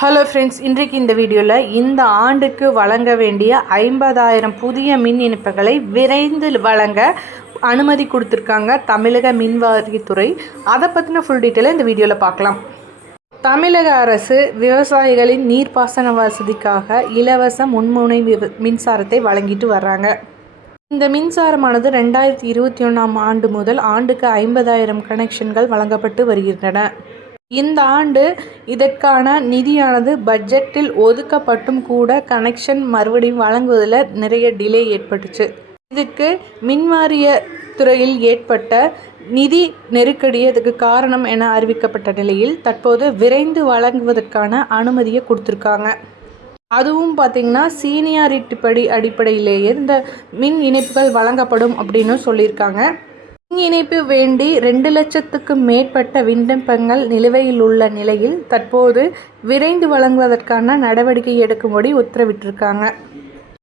Hello friends இன்றைக்கு இந்த வீடியோவில் இந்த ஆண்டுக்கு வழங்க வேண்டிய ஐம்பதாயிரம் புதிய மின் இணைப்புகளை விரைந்து வழங்க அனுமதி கொடுத்துருக்காங்க தமிழக மின்வாரியத்துறை. அதை பற்றின ஃபுல் டீட்டெயிலை இந்த வீடியோவில் பார்க்கலாம் தமிழக அரசு விவசாயிகளின் நீர்ப்பாசன வசதிக்காக இலவச முன்முனை விவ- மின்சாரத்தை வழங்கிட்டு வர்றாங்க. இந்த மின்சாரமானது ரெண்டாயிரத்தி இருபத்தி ஒன்றாம் ஆண்டு முதல் ஆண்டுக்கு ஐம்பதாயிரம் கனெக்ஷன்கள் வழங்கப்பட்டு வருகின்றன. இந்த ஆண்டு இதற்கான நிதியானது பட்ஜெட்டில் ஒதுக்கப்பட்டும் கூட கனெக்ஷன் மறுபடியும் வழங்குவதில் நிறைய டிலே ஏற்பட்டுச்சு. இதுக்கு மின்வாரிய துறையில் ஏற்பட்ட நிதி நெருக்கடி அதுக்கு காரணம் என அறிவிக்கப்பட்ட நிலையில் தற்போது விரைந்து வழங்குவதற்கான அனுமதியை கொடுத்துருக்காங்க. அதுவும் பார்த்திங்கன்னா சீனியாரிட்டி படி அடிப்படையிலேயே இந்த மின் இணைப்புகள் வழங்கப்படும் அப்படின்னு சொல்லியிருக்காங்க. மின் இணைப்பு வேண்டி ரெண்டு லட்சத்துக்கு மேற்பட்ட விண்ணப்பங்கள் நிலுவையில் உள்ள நிலையில் தற்போது விரைந்து வழங்குவதற்கான நடவடிக்கை எடுக்கும்படி உத்தரவிட்டிருக்காங்க.